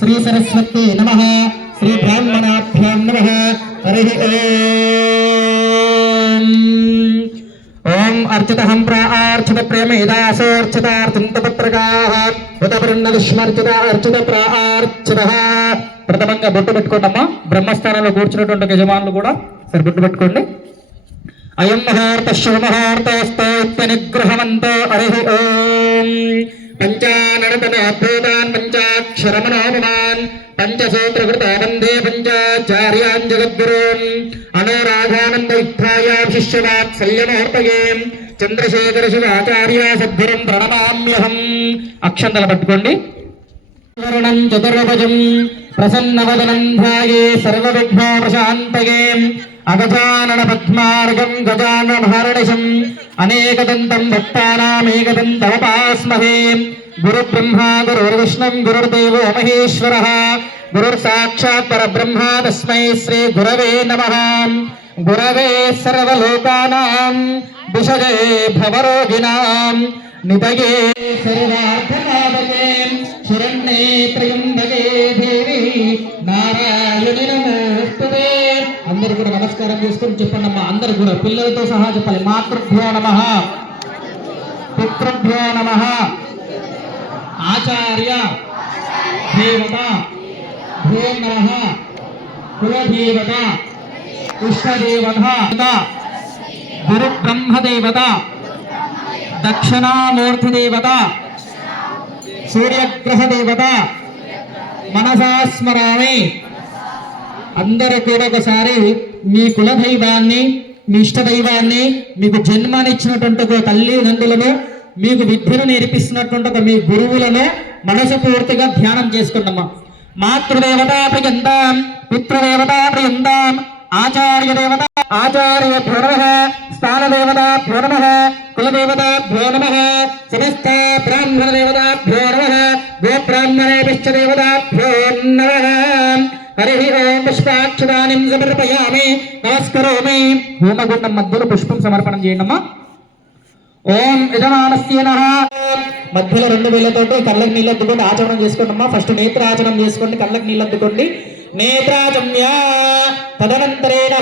శ్రీ సరస్వతి నమః శ్రీ బ్రాహ్మణాభ్యాం నమః హరి ఓం అర్చితహం ప్రార్చిత ప్రేమేదాసోర్చితార్చిత పత్రకాః ఉదవృన్నవిష్మర్చిత అర్చిత ప్రార్చితః. ప్రథమంగా బొట్టు పెట్టుకోండమ్మా. బ్రహ్మస్థానంలో కూర్చున్నటువంటి యజమానులు కూడా సరే బొట్టు పెట్టుకోండి. అయం ముహూర్త శుభముహూర్తోస్తోత్య నిగృహమంతో హరి ఓం. పంచాననతమోద్భూతాన్ పంచాక్షరమనోమమాన్ పంచసూత్రకృత వందే పంచాచార్యాన్ జగద్గురూన్ అనురాగానంద యుక్తాయ శిష్యవాత్సల్యమూర్తయే చంద్రశేఖర శివాచార్య సద్గురుం ప్రణమామ్యహం. అక్షంతలు పట్టుకోండి. చతుర్భుజం ప్రసన్నవదనం ధ్యాయే సర్వవిఘ్నో ప్రశాంతయే అగజానన పద్మార్గం గజాననమహర్నిశం అనేకదంతం భక్తానామేకదంతముపాస్మహే. గురుబ్రహ్మ గురుర్విష్ణుం గురుర్దేవో మహేశ్వరః గురుర్సాక్షాత్ పరబ్రహ్మ తస్మై శ్రీ గురవే నమః. గురవే సర్వలోకానాం విషజే భవరోగిణాం నితయే సర్వార్థసాధకే శరణ్యే త్రయంబకే దేవి నారాయణి నమోస్తుతే. అందరూ కూడా నమస్కారం చేసుకొని చెప్పండి అమ్మా. అందరూ కూడా పిల్లలతో సహా చెప్పాలి. మాతృభ్యో నమః, పితృభ్యో నమః, ఆచార్య దేవత భ్యో నమః, కులదేవత ఇష్టదేవత గురు బ్రహ్మదేవత దక్షిణామూర్తి దేవత సూర్యగ్రహ దేవత మనసా స్మరామి. అందరూ కూడా ఒకసారి మీ కులదైవాన్ని, మీ ఇష్టదైవాన్ని, మీకు జన్మనిచ్చినటువంటి ఒక తల్లిదండ్రులను, మీకు విద్యను నేర్పిస్తున్నటువంటి మీ గురువులను మనసు పూర్తిగా ధ్యానం చేసుకున్నామా. మాతృదేవత ప్రియందాం, పితృదేవత ప్రియందాం, ఆచార్య దేవత ఆచార్య భ్యో నమః, స్థానదేవతాభ్యో నమః, కులదేవతాభ్యో నమః, సమస్త బ్రాహ్మణ దేవతాభ్యో నమః, గోబ్రాహ్మణేభ్యశ్చ దేవతాభ్యో నమః. హరి ఓం. పుష్పాక్షరాణిం సమర్పయామి, నమస్కరోమి. హోమగుండం మధ్యలో పుష్పం సమర్పణం చేయండి అమ్మా. ఓం యజమానస్య నమః. మధ్యలో 2 వేలతోటి కళ్ళకి నీళ్ళు అద్దుకోండి. ఆచమనం చేసుకోండి అమ్మా. ఫస్ట్ నేత్రాచనం చేసుకోండి. కళ్ళకి నీళ్ళు అద్దుకోండి. నేత్రాచమ్య తదనంతరేణ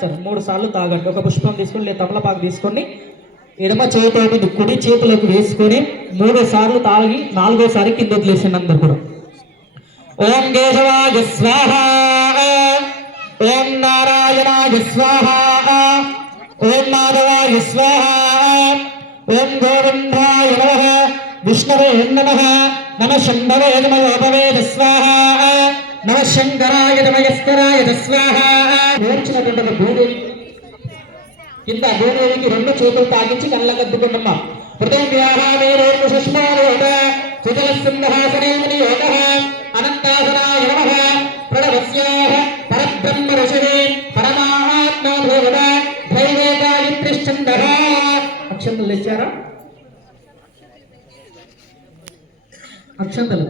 సరే 3 సార్లు తాగండి. ఒక పుష్పం తీసుకోండి, లేదా తమలపాకు తీసుకోండి. ఎడమ చేతితోటి కుడి చేతులకు వేసుకొని 3 సార్లు తాగి 4వసారి కింద వదిలేసండి అందరు కూడా. ఓం కేశవాయ స్వాహ, ఓం నారాయణాయ స్వాహ, ఓం మాధవాయ స్వాహ, ఓం గోవిందాయ నమః, విష్ణవే నమః, నమః శంభవే నమోపవేద స్వాహ, నమః శంకరాయ నమయస్కరాయ స్వాహ. నేర్చినటువంటి భూదేవి కింద భూదేవికి 2 చేతులు తాగించి కళ్ళకద్దుకుంటమ్మా. హృదయం వ్యాహారేణు సుష్మావేద సుజల సింహాసనే యోగః అనంతాసనాయ నమః. ప్రణవస్యాః పరబ్రహ్మ ఋషిః పరమాత్మా భూత దైవే గాయత్రిశ్చందః. అక్షంతలు ఇచ్చారా? అక్షంతలు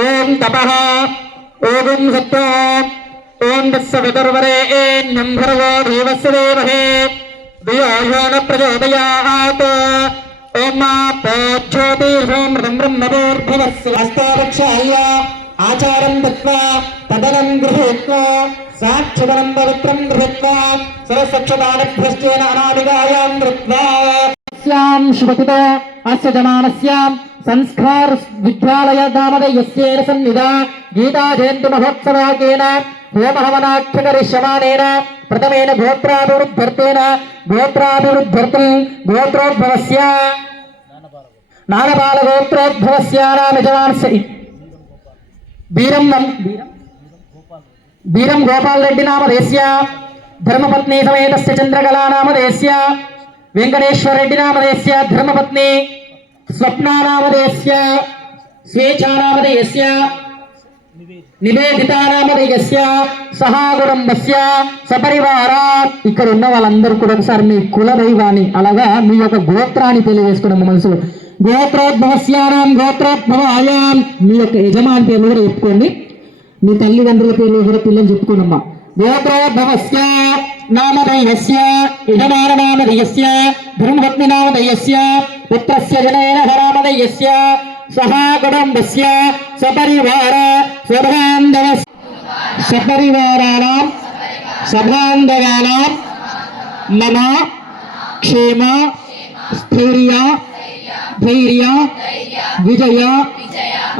ఓం తపః, ఓం సత్యం, ఓం తస్సవితుర్వరేణ్యం భర్గో దేవస్య ధీమహి ధియో యో న ప్రచోదయాత్. ఓం పోజ్యోతిషోమృతం బ్రహ్మభూర్భువస్సు. హస్తావక్షాల్య ఆచారం దత్వా తదనం గృహీత్వా సాక్షివరం పవిత్రం గృహీత్వా సరస్వక్షతానభ్యశ్చేన అనాదిగాయాం ధృత్వా స్యాం శుభకుతో అస్య జమానస్యాం సంస్కార విద్యాలయ నామధేయస్యేన సన్నిధా గీతా జయంతి మహోత్సవాకేన హోమహవనాఖ్యకరిష్యమానేన ప్రథమేన గోత్రాభివృద్ధ్యర్థేన గోత్రాభివృద్ధ్యర్థం గోత్రోద్భవస్య నానపాల గోత్రోద్భవస్య నామ యజమానస్య బీరం గోపాల్ రెడ్డి నామధేయస్య ధర్మపత్ని సమేతస్య చంద్రకళా నామధేయస్య వెంకటేశ్వర రెడ్డి నామధేయస్య ధర్మపత్ని స్వప్నానామధేయస్య స్వేచ్ఛానామధేయస్య నివేదితానామధేయస్య సహాగుణంబస్య సపరివారా. ఇక్కడ ఉన్న వాళ్ళందరూ కూడా ఒకసారి మీ కులదైవాన్ని అలాగా మీ యొక్క గోత్రాన్ని తెలియజేసుకోవడం మనసులో. గోత్రోద్భవస్యానాం గోత్రోద్భవాయాం మీ యొక్క యజమాని పేర్లు కూడా చెప్పుకోండి. మీ తల్లిదండ్రుల పేర్లు కూడా పిల్లలు చెప్పుకోండమ్మా. గోత్రోద్భవస్య నామధేయస్య యజమాన నామధేయస్య ధర్మపత్ని నామధేయస్య పుత్రస్య జనైన హరామదయస్య సహా కుటుంబస్య సపరివార సపరివారాణం సభాంధవానాం మమ క్షేమ స్థైర్య ధైర్య విజయ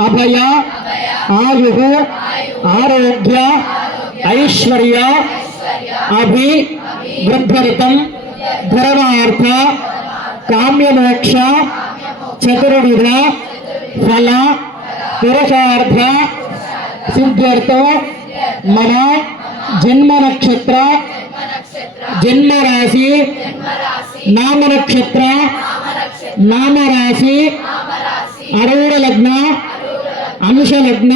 అభయ ఆయు ఆరోగ్య ఐశ్వర్య అభివృద్ధ్యర్థం ధర్మార్థ కామ్యమోక్ష చతుర్విధ ఫల పురుషార్థ సిద్ధ్యర్థం మమ జన్మ నక్షత్ర జన్మ రాశి నామ నక్షత్ర నామ రాశి అరూఢ లగ్న అంశ లగ్న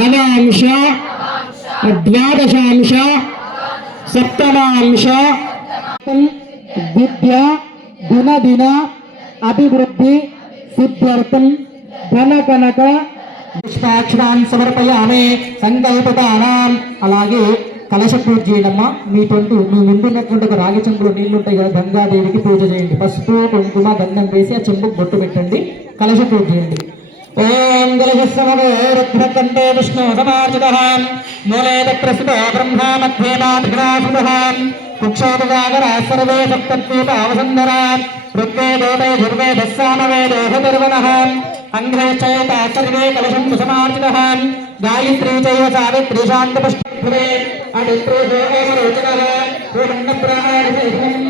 నవాంశ ద్వాదశాంశ సప్తమాంశ విద్య దినదిన అభివృద్ధి సిద్ధ్యర్థం ధన కనక పుష్పాక్షరాన్ని సమర్పయామే సంకల్పితానాం. అలాగే కలశ పూజ చేయడమ్మా. మీ ముందున్నటువంటి ఒక రాగి చెంబులో నీళ్లు ఉంటాయి కదా, గంగాదేవికి పూజ చేయండి. పసుపు కుంకుమ గంధం వేసి ఆ చెంబుకు బొట్టు పెట్టండి, కలశ పూజ చేయండి. ఓం గలశస్సమోరుధ్రకంఠే విష్ణు సమార్జితః మూలే ప్రస్తుతో బ్రహ్మా మధ్యే మాధ్యమాసుతః కుక్షోపగాగరా సర్వే సప్తద్వీపావసుందరా ఋగ్వేదోపే ధుర్వేదస్సామవేదోహధర్వణః అంగ్రే చైత సర్వే కలశం సమార్జితః గాయత్రీ చైవ సావిత్రీ శాంతపుష్టిభ్రే అడిత్రో ఓమరోచనః ఓమన్నప్రాణాదిసేహం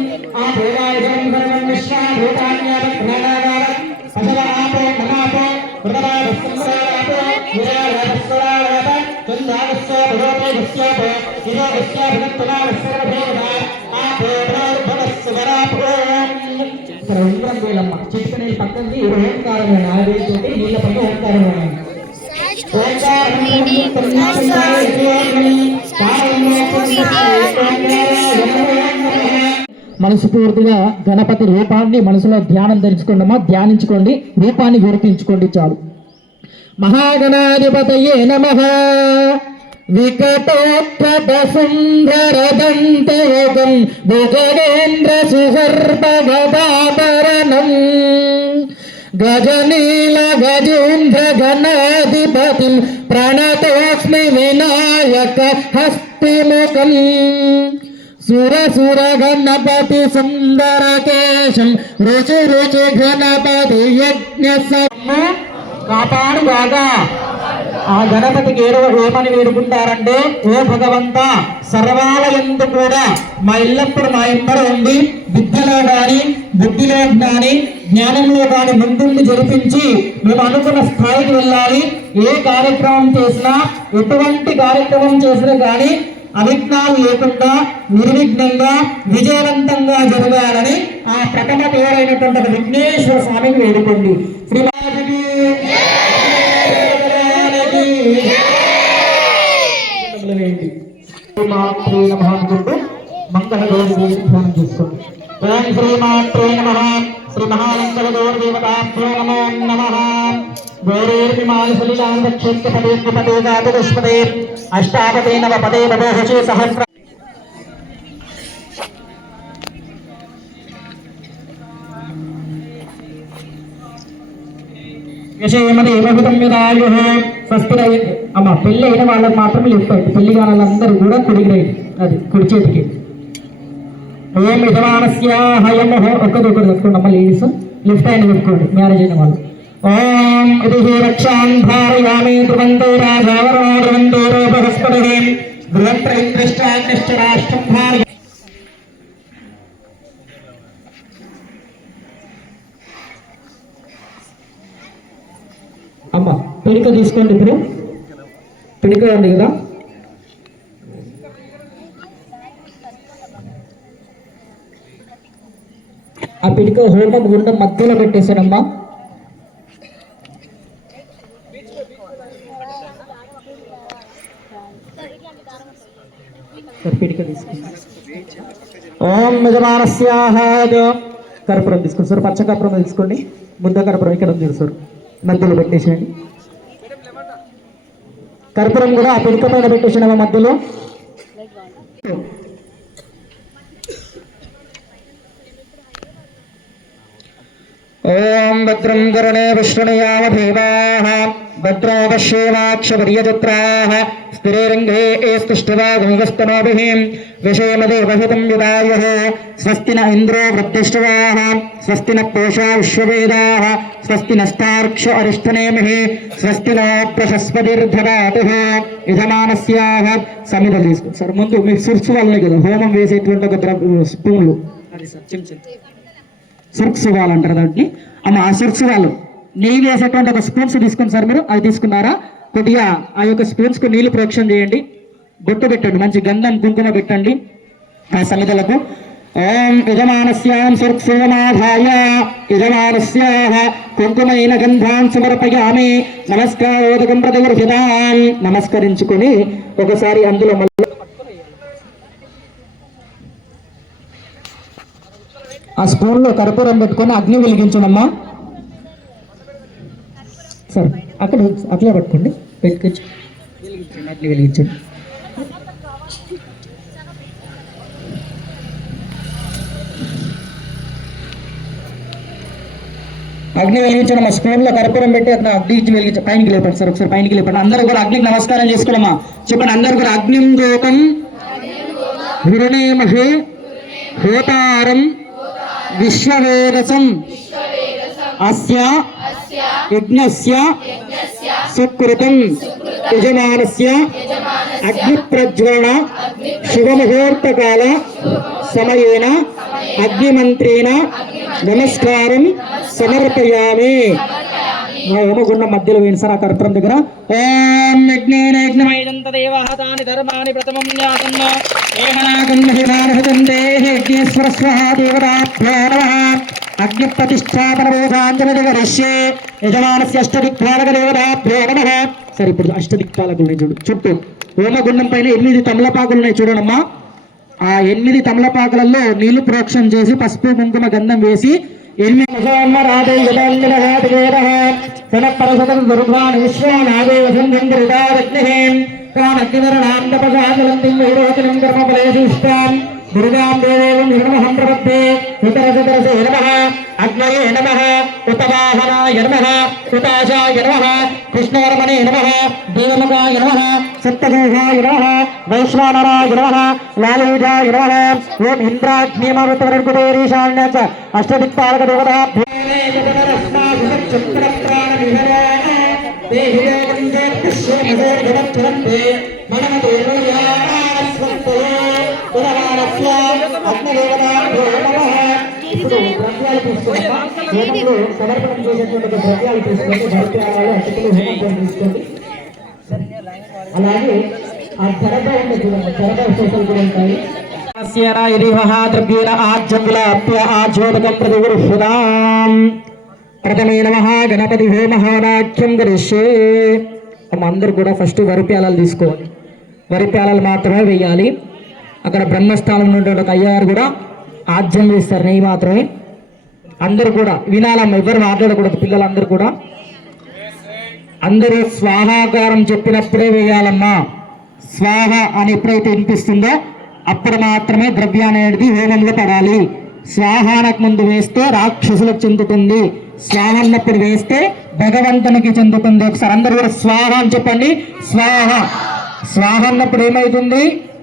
ఆపేవాయుధం సర్వం విశ్వా భూతాన్యాపఘ్నానాగార అసల ఆపో నమాపో వృతమావస్సుందరాపో విరాళాపస్వరాళాప చందావస్య భగవతే వస్యాపో ఇదో వస్యాభినత్తుమావస్సర్వభేదః ఆపో భగవస్సువరాపో. ఇక్కడ ఉంగరం వేలమ్మ చిటిక నీళ్ళు పక్కకి ఓంకారం నాలుగేళ్ళతోటి నీళ్ళ పక్క ఓంకారం వేయాలి. మనస్ఫూర్తిగా గణపతి రూపాన్ని మనసులో ధ్యానించుకోండి, రూపాన్ని గుర్తించుకోండి చాలు. మహాగణాధిపతయే నమః. వికటోత్కట సుందరదంతయోగం భుజగేంద్ర సుసర్పగదాభరణం గజనీల గజేంద్ర గణాధిపతిం ప్రణతోస్మి వినాయక హస్తిముఖం సురసుర గణపతి సుందర కేశం రుచి రుచి గణపతి యజ్ఞ కాపాడు బాగా. ఆ గణపతికి ఏమని వేడుకుంటారంటే, ఓ భగవంత సర్వాల యందు కూడా మా ఇల్లప్పుడు మా ఎంబడి ఉండి విద్యలో గాని బుద్ధిలో గాని జ్ఞానంలో గాని ముందుండి జరిపించి మేము అనుకున్న స్థాయికి వెళ్ళాలి. ఏ కార్యక్రమం చేసినా ఎటువంటి కార్యక్రమం చేసినా కానీ అవిఘ్నాలు లేకుండా నిర్విఘ్నంగా విజయవంతంగా జరగాలని ఆ ప్రథమ పేరైనటువంటి విఘ్నేశ్వర స్వామిని వేడుకోండి. శ్రీమాతకి మంగళ చేసుకోండి. ఓం శ్రీమాత్రే నమః. శ్రీ మహామంగళదేవతాభ్యో నమో నమః. గౌరీర్విమానసలిలాంగక్షేత్రపదే జాతదుష్పదే అష్టాపదే నవపదే నవోహచే సహస్ర. అమ్మ పెళ్ళి అయిన వాళ్ళకి మాత్రం లిఫ్ట్ అయింది, పెళ్లి కాని వాళ్ళందరూ కూడా కుడికి అది కుడి చేతికి. ఓం యజమానస్య హయమహో ఒక్కదొక్కడు చెప్పుకోండి అమ్మ. లేడీస్ లిఫ్ట్ అయిన చెప్పుకోండి, మ్యారేజ్ అయిన వాళ్ళు. ఓం ఇది రక్షాన్ ధారయామి ధ్రువంతో రాజావరో ధ్రువంతో బృహస్పతి ధ్రువంత ఇంద్రష్టాన్నిష్ట రాష్ట్రం భార్య. అమ్మ పిడిక తీసుకోండి. ఇప్పుడు పిడిక ఉంది కదా, ఆ పిడిక హోమం గుండం మధ్యలో పెట్టేశాడమ్మా. పిడిక తీసుకోండి. ఓం యజమానస్యాహ కర్పూరం తీసుకోండి సార్, పచ్చ కర్పూరం తీసుకోండి. ముద్ద కర్పూరం ఇక్కడ ఉంది సార్, మధ్యలో పెట్టేసేయండి. కర్పూరం కూడా ఆ పిడిక పైన పెట్టేసాడమ్మా మధ్యలో. ఓం భద్రం కరుణే విష్ణుయామ భీమాః భద్రో పశ్యేమాక్షవర్యజత్రాః స్థిరేరంగే స్తుష్టివాగుంగస్తనోభిః విషేమదేవహితం విదాయః స్వస్తి న ఇంద్రో వృద్ధిష్ఠవాః స్వస్తి న పూషా విశ్వవేదాః స్వస్తి నస్తార్క్ష్య అరిష్టనేమిః స్వస్తి నో బృహస్పతిర్దధాతుః యజమానస్యాః సమిధ తీసుకోండి సార్. ముందు మీరు సుర్సు వాళ్ళే కదా హోమం వేసేటువంటి ఒక స్పూన్లు అది సార్ చెంచా సుర్క్స్ వాళ్ళు అంటారు దాంట్లో అమ్మ ఆ సుర్క్స్ వాళ్ళు నెయ్యి వేసేటువంటి ఒక స్పూన్స్ తీసుకోండి సార్. మీరు అది తీసుకున్నారా? కొద్దిగా ఆ యొక్క స్పూన్స్కు నీళ్లు ప్రోక్షణ చేయండి, బొట్టు పెట్టండి, మంచి గంధం కుంకుమ పెట్టండి ఆ సమిధలకు. ఓం యజమానస్యాం సుర్క్సోమాధాయ యజమానస్యాః కుంకుమైన గంధాన్ సమర్పయామి నమస్కారోదకం ప్రతివర్షితాం. నమస్కరించుకొని ఒకసారి అందులో ఆ స్పూన్లో కర్పూరం పెట్టుకొని అగ్ని వెలిగించడమ్మా సార్. అక్కడ అట్లా పట్టుకోండి, వెలిగించండి, అగ్ని వెలిగించండి. అగ్ని వెలిగించడం ఆ స్పూన్లో కర్పూరం పెట్టి అక్కడ అగ్ని వెలిగించ పైనకి లేపండి సార్. ఒకసారి పైనకి లేపండి. అందరూ కూడా అగ్నికి నమస్కారం చేసుకోవమ్మా. చెప్పండి అందరూ కూడా అగ్నిం గోకం హిరణేమహే హోతారం విశ్వవేదసం అస్య యజ్ఞస్య సుకృతం యజమానస్య అగ్నిప్రజ్వలన శుభముహూర్తకాల సమయేన అగ్నిమంత్రేణ నమస్కారం సమర్పయామి. హోమగుండం మధ్యలో వేయండి సార్ ఆ కర్పూరం దగ్గర. ఓం యజ్ఞేన యజ్ఞమయంత దేవః తాని ధర్మాని ప్రథమం జ్ఞాతం ఏహనాగం మహిమానహతంతే యజ్ఞేశ్వర స్వాహా దేవతాభ్యో నమః. అగ్ని ప్రతిష్టాపన పూజాంజలి కరిష్యే యజమానస్య అష్టదిక్పాలక దేవతాభ్యో నమః. సరే ఇప్పుడు అష్టదిక్పాలకులు ఉన్నాయి చూడు, చుట్టూ హోమగుండం పైన 8 తమలపాకులు ఉన్నాయి చూడనమ్మా. ఆ 8 తమలపాకులలో నీళ్లు ప్రోక్షణ చేసి పసుపు కుంకుమ గంధం వేసి దుర్గాం దేవేవం నిర్మహం ప్రపద్దే ఉతరసే నమః అగ్నయే నమః ఉతవాహనాయ నమః ఉతాశాయ నమః కృష్ణవర్మణే నమః దేవముఖాయ నమః సప్తదోహాయ నమః వైశ్వానరాయ నమః లాలూజాయ నమః. ఓం ఇంద్రాగ్నిమరుతవర్గుదేరీశాన్య చ అష్టదిక్పాలక దేవతాభ్యో ఇప్పుడు ద్రవ్యాలు తీసుకోండి. హోమంలో సమర్పణం చేసేటువంటి ద్రవ్యాలు తీసుకోండి. భక్త్యాలు అటుకులు హోమం తీసుకోండి. అలాగే ఆ జరగ ఉంది చూడండి, జరగ విశేషాలు కూడా ఉంటాయి. ప్రథమే నమః గణపతి హోమహానాఖ్యం కరిష్యే. అందరూ కూడా ఫస్ట్ వరి ప్యాలాలు తీసుకోవాలి, వరి ప్యాలాలు మాత్రమే వేయాలి. అక్కడ బ్రహ్మస్థానం నుండి ఒక అయ్యారు కూడా ఆజ్యం వేస్తారు, నెయ్యి మాత్రమే. అందరూ కూడా వినాలమ్మ, ఎవరు మాట్లాడకూడదు, పిల్లలందరూ కూడా అందరూ స్వాహాకారం చెప్పినప్పుడే వేయాలమ్మా. స్వాహ అని ఎప్పుడైతే వినిపిస్తుందో అప్పుడు మాత్రమే ద్రవ్యాన్ని అనేది హోమంలో పడాలి. స్వాహానికి ముందు వేస్తే రాక్షసులకు చెందుతుంది, స్వాహ అన్నప్పుడు వేస్తే భగవంతునికి చెందుతుంది. ఒకసారి అందరూ కూడా స్వాహ అని చెప్పండి. స్వాహ స్వాహ అన్నప్పుడు ఏమవుతుంది?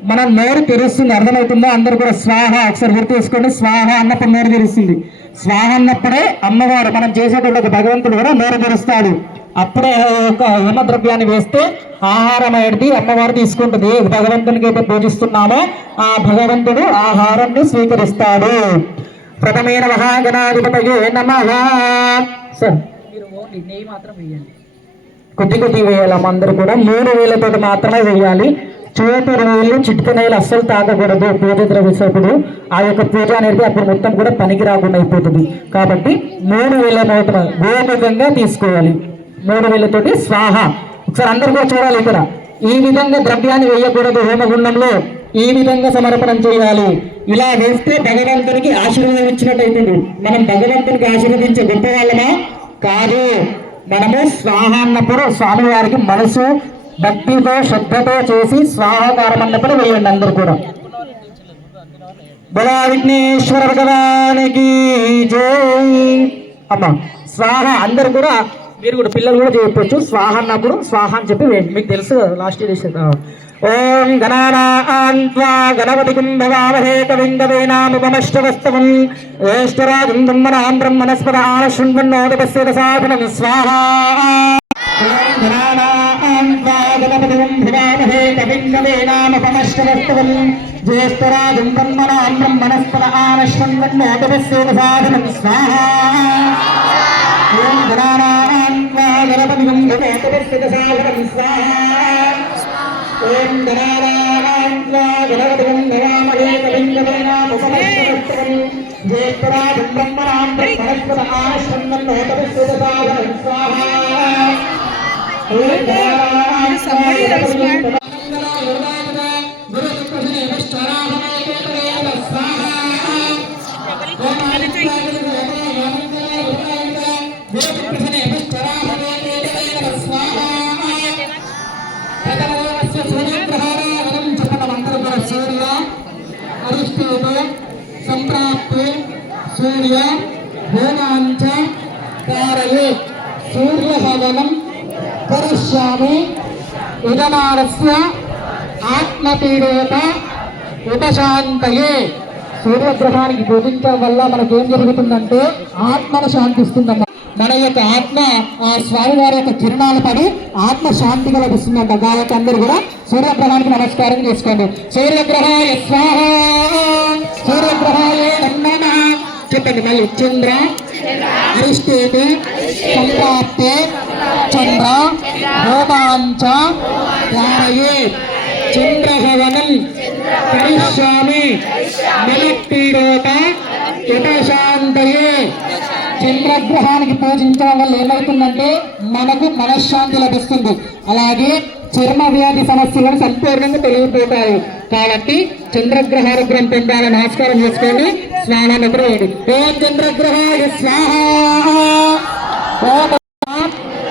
మన నోరు తెరుస్తుంది. అర్థమవుతుందో? అందరూ కూడా స్వాహ ఒకసారి గుర్తు చేసుకోండి. స్వాహ అన్నప్పుడు నోరు తెరుస్తుంది. స్వాహ అన్నప్పుడే అమ్మవారు మనం చేసేటువంటి భగవంతుడు కూడా నోరు తెరుస్తాడు. అప్పుడే ఒక హోమద్రవ్యాన్ని వేస్తే ఆహారం అనేది అమ్మవారు తీసుకుంటుంది. భగవంతునికి అయితే పూజిస్తున్నామో ఆ భగవంతుడు ఆహారాన్ని స్వీకరిస్తాడు. ప్రథమైన మహాగణాధిపతయే నమః. సార్ మీరు ఓన్లీ నెయ్యి మాత్రం వేయండి, కొద్ది కొద్ది వేయాలి. అందరూ కూడా 3 వేలతో మాత్రమే వేయాలి. చేతులు వేలు చిటికనేలు అస్సలు తాగకూడదు. పూజ ద్రవ్యసప్పుడు ఆ యొక్క పూజ అనేది అప్పుడు మొత్తం కూడా పనికి రాకుండా అయిపోతుంది. కాబట్టి 3 వేల మాత్రం గోముఖంగా తీసుకోవాలి. 3 వేలతోటి స్వాహ. ఒకసారి అందరూ కూడా చూడాలి. ఇక్కడ ఈ విధంగా ద్రవ్యాన్ని వేయకూడదు. హోమగుండంలో ఈ విధంగా సమర్పణం చేయాలి. ఇలా వేస్తే భగవంతునికి ఆశీర్వాదం ఇచ్చినట్టు అవుతుంది. మనం భగవంతునికి ఆశీర్వదించే గొప్ప వాళ్ళమా? కాదు. మనము స్వాహ అన్నప్పుడు స్వామివారికి మనసు భక్తితో శ్రద్ధతో చేసి స్వాహాకారం అన్నప్పుడు వేయండి. అందరూ కూడా బలా విఘ్నేశ్వర భగవానికి జై. అమ్మ స్వాహ అందరు కూడా మీరు కూడా పిల్లలు కూడా చేయొచ్చు. స్వాహ అన్నప్పుడు స్వాహ అని చెప్పి వేయండి. మీకు తెలుసు లాస్ట్ ఇయర్. ఓం గణానాన్వా గణపతిం భవామహే కవిం కవీనాముపమశ్రవస్తవం జ్యేష్ఠరాజం బ్రహ్మణాం బ్రహ్మణస్పద ఆనశృణ్వన్నోదపస్య సాధనం స్వాహా. ఓం గణానాన్వా గణపతిం భవామహే కవిం కవీనాముపమశ్రవస్తవం జ్యేష్ఠరాజం బ్రహ్మణాం బ్రహ్మణస్పద ఆనశృణ్వన్నోదపస్య సాధనం స్వాహా. ఓం గణానాన్వా గణపతిం భవామహే సాధనం స్వాహా. ఓం గణానాన్వా గణపతిం భవామహే కవిం కవీనాముపమశ్రవస్తవం జ్యేష్ఠరాజం బ్రహ్మణాం బ్రహ్మణస్పద ఆనశృణ్వన్నోదపస్య సాధనం స్వాహా. ఓం గణానాన్వా గణపతిం సంప్రాప్తే సూర్య భూమాంచ కారయే సూర్యహవనం కరిష్యామి యజమానస్య ఆత్మపీడోత ఉపశాంతయే. సూర్యగ్రహానికి పూజించడం వల్ల మనకేం జరుగుతుందంటే ఆత్మను శాంతిస్తుందన్న. మన యొక్క ఆత్మ ఆ స్వామివారి యొక్క కిరణాలు పడి ఆత్మ శాంతి లభిస్తుందంట. కాబట్టి అందరూ కూడా సూర్యగ్రహానికి నమస్కారం చేసుకోండి. సూర్యగ్రహాయ స్వాహ, సూర్యగ్రహాయ నమః చెప్పండి మళ్ళీ. చంద్ర అరిష్టేతే సంప్రాప్తే చంద్ర హోమాంచ ధారయే చంద్రహవనం కరిష్యామి మనఃపీడోత ఉపశాంతయే. చంద్రగ్రహానికి పూజించడం వల్ల ఏమవుతుందంటే మనకు మనశ్శాంతి లభిస్తుంది. అలాగే చర్మ వ్యాధి సమస్యలను సంపూర్ణంగా తొలగిపోతాయి. కాబట్టి చంద్రగ్రహానుగ్రహం పొందాలని నమస్కారం చేసుకొని స్నానాన్ని ఎదురవేయండి. ఓం చంద్రగ్రహాయ స్వాహ.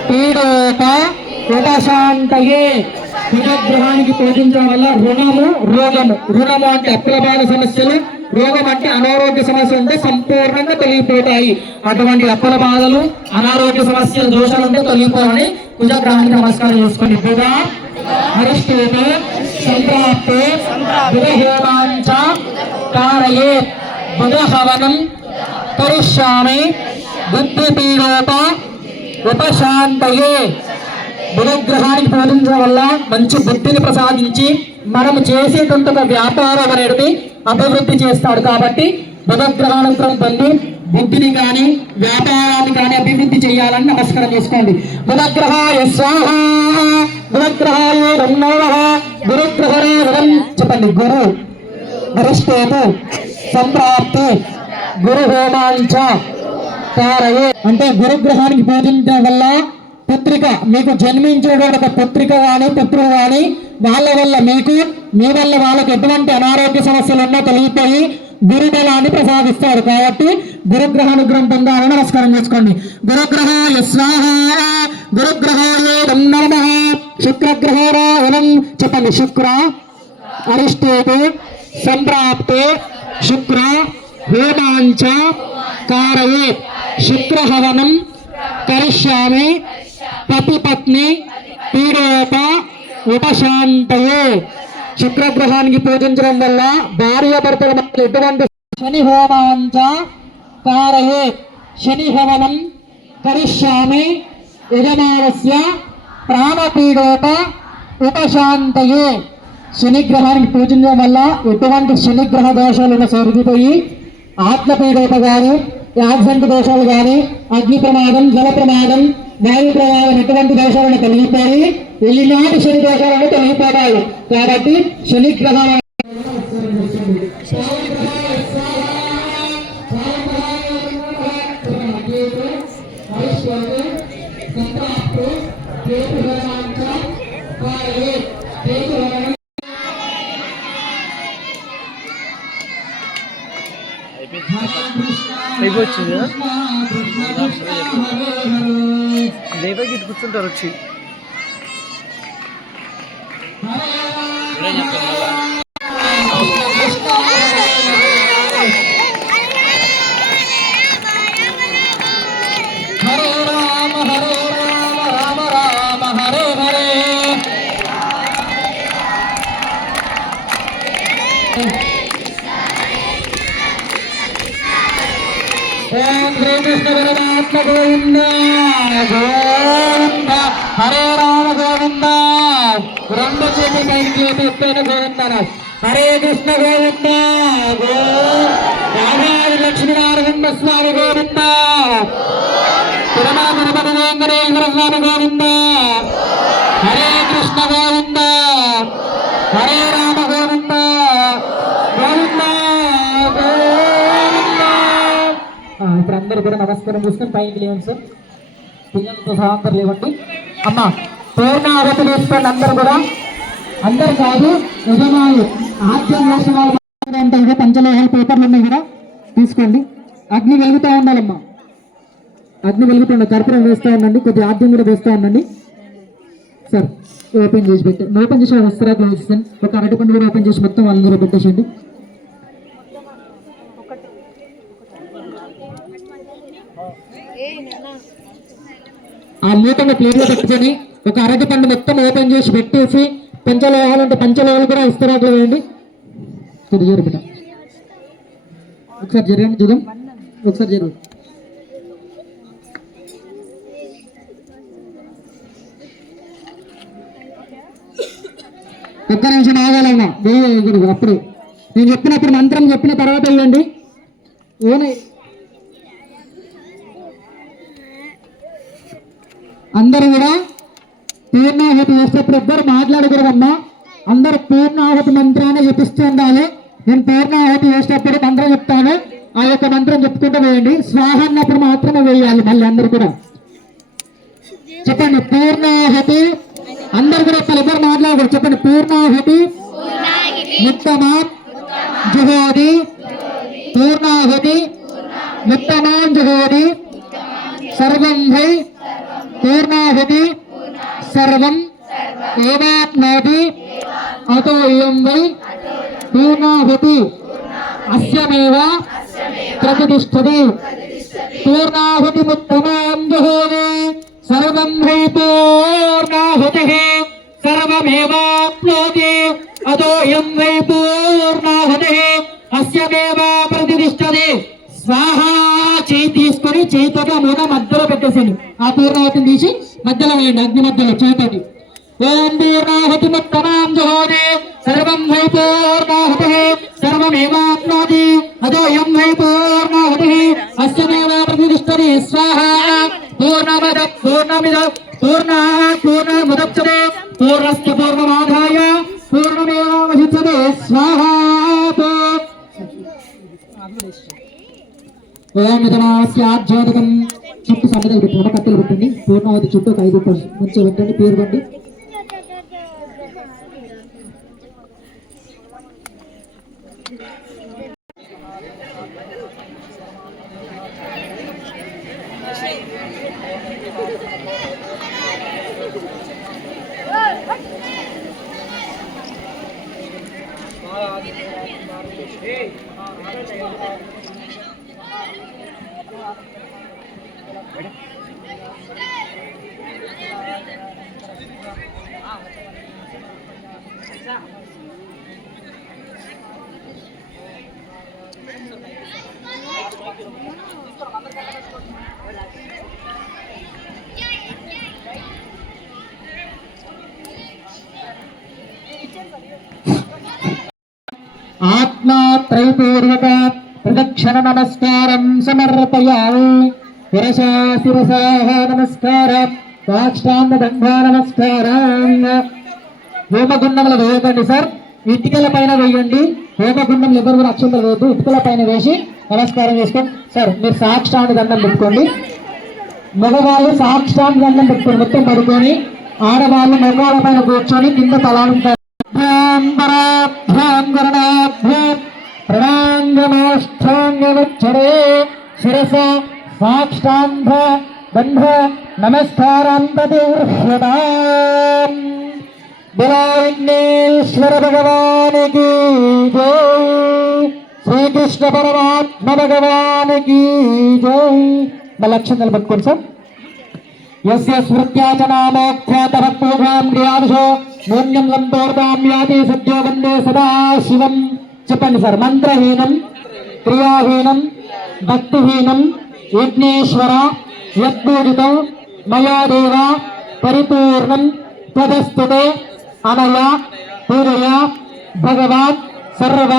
పీడోత ఉపశాంతయే. కుజగ్రహానికి పూజించడం వల్ల రుణము రోగము, రుణము అంటే అప్పుల బాధ సమస్యలు, రోగం అంటే అనారోగ్య సమస్యలు ఉంటే సంపూర్ణంగా తొలగిపోతాయి. అటువంటి అప్పుల బాధలు, అనారోగ్య సమస్యలు, దోషాలంటే తొలగిపోవాలని కుజగ్రహానికి నమస్కారం చేసుకోండి. బుధ హరిష్ఠేతే సంప్రాప్తే బుధహోమాంచ కారయే బుధహవనం కరిష్యామి బుద్ధిపీడోత ఉపశాంతయే. బుధగ్రహానికి పూజించడం వల్ల మంచి బుద్ధిని ప్రసాదించి మనము చేసేటువంటి ఒక వ్యాపారం అనేది అభివృద్ధి చేస్తాడు. కాబట్టి బుధగ్రహానుగ్రహం పొంది బుద్ధిని కానీ వ్యాపారాన్ని కానీ అభివృద్ధి చేయాలని నమస్కారం చేసుకోండి. బుధగ్రహాయ స్వాహ. బుధగ్రహాయ నమః. గురుగ్రహణే వరం చెప్పండి. గురు హరిష్ఠేతు సంప్రాప్తి గురు హోమాంచ కారయే. అంటే గురుగ్రహానికి పూజించడం వల్ల పుత్రిక, మీకు జన్మించినటువంటి ఒక పుత్రిక కానీ పుత్రుడు కానీ వాళ్ళ వల్ల మీకు, మీ వల్ల వాళ్ళకి ఎటువంటి అనారోగ్య సమస్యలు ఉన్నా తొలగిపోయి గురుబలాన్ని ప్రసాదిస్తారు. కాబట్టి గురుగ్రహానుగ్రహం పొందాలని నమస్కారం చేసుకోండి. గురుగ్రహాయ స్వాహ. గురుగ్రహాయ నమః. శుక్రగ్రహోరాయనం చెప్పండి. శుక్ర అరిష్టేతే సంప్రాప్తే శుక్ర హోమాంచ కారయే శుక్రహవనం కరిష్యామి పతిపత్ని పీడోత ఉపశాంతయే. శుక్రగ్రహానికి పూజించడం వల్ల భార్య భర్తల మధ్య ఎటువంటి శని హోమాంచ కారయే శని హవనం కరిష్యామి యజమానస్య ప్రాణపీడోత ఉపశాంతయే. శనిగ్రహానికి పూజించడం వల్ల ఎటువంటి శనిగ్రహ దోషాలను సరిగిపోయి ఆత్మపీడోత కానీ, యాక్సిడెంట్ దోషాలు కానీ, అగ్ని ప్రమాదం, జల ప్రమాదం, వాయు ప్రమాదం ఎటువంటి దోషాలను తొలగిపోయి ఎల్లినాటి శని దోషాలను తొలగిపోతాయి. కాబట్టి శనిగ్రహాలను అయిపోయింది కదా. దేవకి ఇటు కూర్చుంటారు వచ్చి గోవింద గోవింద హరే రామ గోవింద రెండు చేతి పైకి ఎత్తున గోవింద హరే కృష్ణ గోవింద రామాది లక్ష్మీనారాయణ స్వామి గోవింద తిరుమల తిరుపతి వెంకటేశ్వర స్వామి గోవింద హరే కృష్ణ గోవింద హరే రామ గోవింద గోవింద గోవింద. ఇప్పుడు అందరూ కూడా నమస్కారం చేసుకొని పైకి లేవండి సార్, పిల్లలతో సహా అందరు లేవండి. అమ్మ పూర్ణాహుతి వేసుకోండి అందరు కూడా, అందరు కాదు యజమానులు ఆద్యం వేసిన వాళ్ళు ఉంటాయి కదా, పంచలోహాల పేపర్లు ఉన్నాయి కదా తీసుకోండి. అగ్ని వెలుగుతూ ఉండాలమ్మా, అగ్ని వెలుగుతుండ కర్పూరం వేస్తూ ఉండండి, కొద్దిగా ఆద్యం కూడా వేస్తూ ఉండండి. సార్ ఓపెన్ చేసి పెట్టి ఓపెన్ చేసి వస్త్రాలు వేసేసాను, ఒక అరటిపండు కూడా ఓపెన్ చేసి మొత్తం వాళ్ళందరూ పెట్టేసండి. ఆ మూటను ప్లేట్లో పెట్టుకొని ఒక అరటిపండు మొత్తం ఓపెన్ చేసి పెట్టేసి పంచలోహాలు అంటే పంచలోహాలు కూడా వస్త్రాలు వేయండి. కొద్దిగా బిడ్డ ఒకసారి జరగండి, జగన్ ఒకసారి జరుగు. ఒక్క నిమిషం ఆగాలన్నా వేయకూడదు. అప్పుడు నేను చెప్పినప్పుడు మంత్రం చెప్పిన తర్వాత వేయండి. ఓనే అందరూ కూడా పూర్ణాహుతి చేసేటప్పుడు ఎవ్వరు మాట్లాడకూడదమ్మా, అందరూ పూర్ణాహుతి మంత్రాన్ని జపిస్తూ ఉండాలి. నేను పూర్ణాహుతి చేసేటప్పుడు మంత్రం చెప్తాను, ఆ యొక్క మంత్రం చెప్పుకుంటూ వేయండి. స్వాహ అన్నప్పుడు మాత్రమే వేయాలి. మళ్ళీ అందరూ కూడా చెప్పండి పూర్ణాహుతి, అందరు కూడా ఎవరు మాట్లాడకూడదు. చెప్పండి పూర్ణాహుతి ఉత్తమం జుహోది, పూర్ణాహుతి ఉత్తమం జుహోది, సర్వం వై పూర్ణాహుతి సర్వం ఏవాప్నోతి అతో ఇయం వై పూర్ణాహుతి అస్యమేవ ప్రతిష్ఠతి. పూర్ణాహుతి ఉత్తమం జుహోది సర్వం వై పూర్ణాహుతి సర్వమేవాప్నోతి అతో ఇయం వై పూర్ణాహుతి అస్యమేవ ప్రతిష్ఠతి. స్వాహ చేయి తీసుకొని చేతితో మూట మధ్యలో పెట్టేసేయండి. ఆ పూర్ణాహుతిని తీసి మధ్యలో వేయండి, అగ్ని మధ్యలో చేతితోటి. ఓం పూర్ణాహుతి ఉత్తమం జుహోది సర్వం వై పూర్ణాహుతి సర్వమేవాప్నోతి అతో యం వై పూర్ణాహుతి అస్యమేవ ప్రతిష్ఠతి. స్వాహ పూర్ణమద పూర్ణమిద పూర్ణాత్ పూర్ణముదచ్యతే పూర్ణస్య పూర్ణమాదాయ పూర్ణమేవావశిష్యతే. స్వాహ. ఓం ఇదమాస్యాజ్యోతికం చుట్టూ సన్నదలు పెట్టండి, కట్టెలు పెట్టండి. పూర్ణావతి చుట్టూ ఒక 5 మంచిగా పెట్టండి, పేరు పండి. ఆత్మాత్రైపూర్వక ప్రదక్షిణ నమస్కారం సమర్పయామి. శిరసా శిరసా నమస్కారం, సాష్టాంగ దండా నమస్కారం. హోమగుండంలో వేయకండి సార్, ఇటుకల పైన వేయండి. హోమగుండంలో ఎవరు కూడా అక్షంతలు వేయద్దు, ఇటుకల పైన వేసి నమస్కారం చేసుకోండి. సార్ మీరు సాక్షాంగ దండం పెట్టుకోండి. మగవాళ్ళు సాక్షాంగ దండం పెట్టుకోండి మొత్తం పడుకొని, ఆడవాళ్ళు మగవాళ్ళ పైన కూర్చొని కింద తలాంటారు. ప్రణాంగమోష్టాంగముచ్చరే శిరస సాక్షాంగ బంధ నమస్కారాంతతిర్హ్యతాం. బోలో విఘ్నేశ్వర భగవానికి జై, శ్రీకృష్ణ పరమాత్మ భగవానికి జై. మా లక్ష్యం నిలబెట్టుకోండి సార్. యస్య స్మృత్యాచ నామోఖ్యాత భక్తోఘాం క్రియాదిశో మూల్యం లంబోర్దాం యాతి సద్యో వందే సదా శివం. చెప్పండి సార్. మంత్రహీనం క్రియాహీనం భక్తిహీనం విఘ్నేశ్వర యత్పూజితం మయా దేవ పరిపూర్ణం తదస్తుతే అనయ పూజయ భగవాన్ సర్వ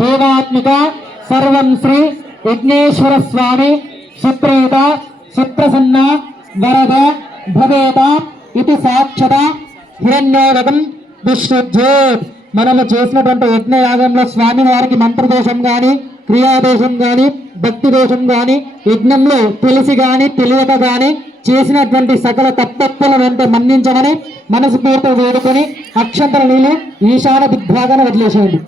దేవాత్మిక సర్వం శ్రీ విఘ్నేశ్వర స్వామి సుప్రీత సుప్రసన్న వరద భవేత ఇది సాక్షత హిరణ్యోదకం విష్ణుజ్యోత్. మనము చేసినటువంటి యజ్ఞయాగంలో స్వామి వారికి మంత్రదోషం కానీ క్రియాదోషం కానీ భక్తి దోషం కానీ యజ్ఞంలో తెలిసి కానీ తెలియక కానీ చేసినటువంటి సకల తప్పప్పులను వెంట మన్నించమని మనస్ఫూర్తిగా వేడుకొని అక్షంతర నీళ్ళు ఈశాన దిగ్భాగాన వదిలేసేయండి.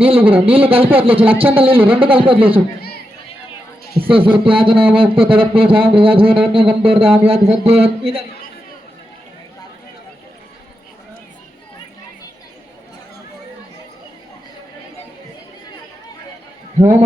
నీళ్ళు కూడా నీళ్ళు కలిపి వదిలేసు, అక్షంతల నీళ్ళు రెండు కలిపి వదిలేసు. హోమ